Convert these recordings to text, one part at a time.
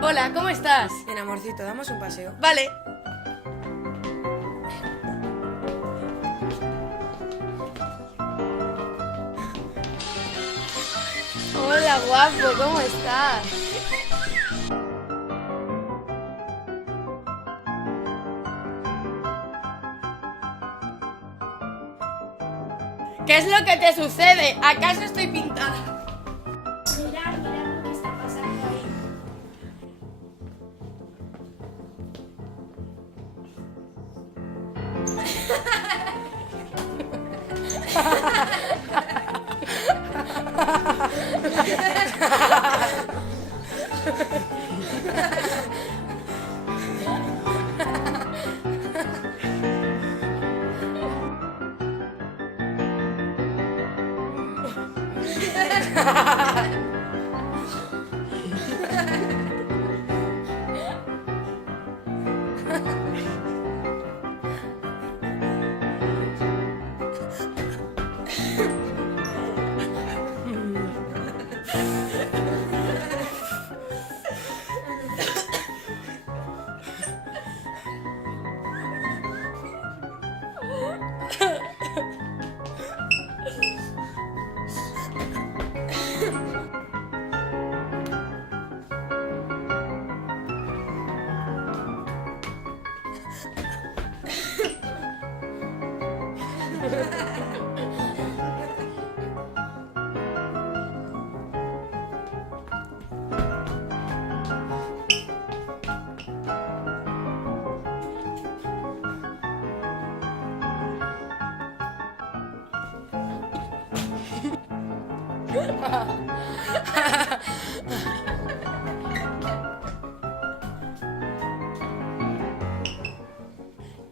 Hola, ¿cómo estás? Bien, amorcito, damos un paseo. Vale. Hola, guapo, ¿cómo estás? ¿Qué es lo que te sucede? ¿Acaso estoy pintada? Mirad lo que está pasando ahí.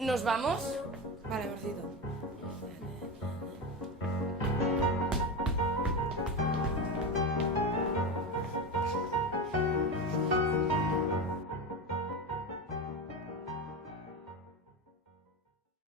¿Nos vamos? Vale, amorcito.